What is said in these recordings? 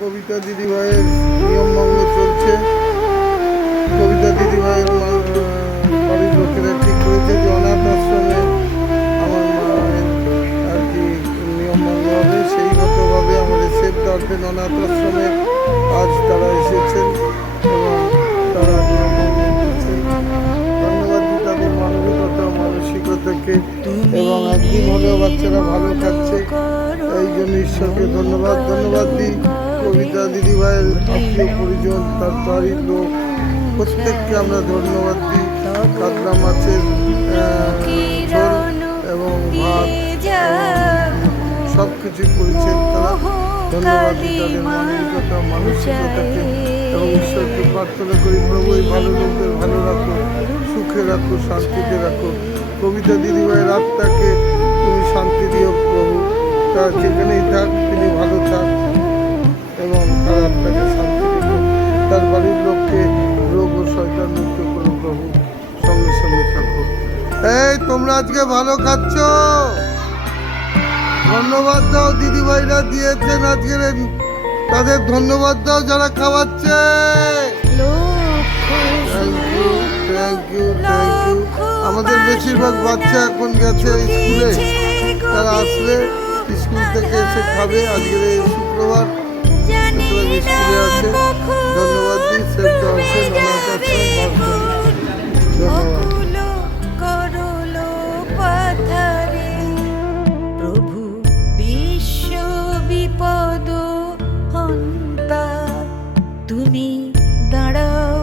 কবিতা দিদিভাইয়ের নিয়মভঙ্গ চলছে। কবিতা দিদিভাইয়ের বাড়ির ঠিক করেছে যে অনাথ আশ্রমে আমার আর কি নিয়মভঙ্গ হবে। সেই মতোভাবে আমাদের সেফ গার্ডেন অনাথ আশ্রমে আজ তারা এসেছেন এবং তারা করছেন। ধন্যবাদ তাদের এবং একদিন হলেও বাচ্চারা ভালো খাচ্ছে এই জন্য ঈশ্বরকে ধন্যবাদ। ধন্যবাদ দিই কবিতা দিদিভাইয়ের আত্মীয় পরিজন, তার বাড়ির লোক, প্রত্যেককে আমরা ধন্যবাদ দিই। কাতলা মাছের এবং ভাত সব কিছু করেছেন তারা। ধন্যবাদ ঈশ্বরকে প্রার্থনা করি ভালো ভালো সুখে কবিতা আত্মাকে তুমি শান্তি দিও, প্রভু। তার যেখানেই থাক প্রভু সঙ্গে সঙ্গে থাকো। এই তোমরা আজকে ভালো খাচ্ছ? ধন্যবাদ দাও দিদিভাইরা দিয়েছেন আজকের তাদের ধন্যবাদ দাও যারা খাওয়াচ্ছে। আমাদের বেশিরভাগ বাচ্চা এখন গেছে স্কুলে। তারা আসলে স্কুল থেকে এসে খাবে আজকের এই শুক্রবার। স্কুলে আছে। ধন্যবাদ দিই দর্শন তুমি দাঁড়াও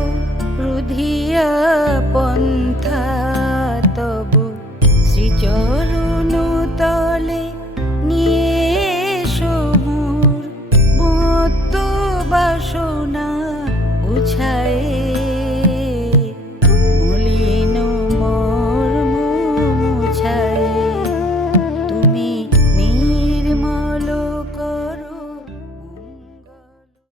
রুধিয়া পন্থা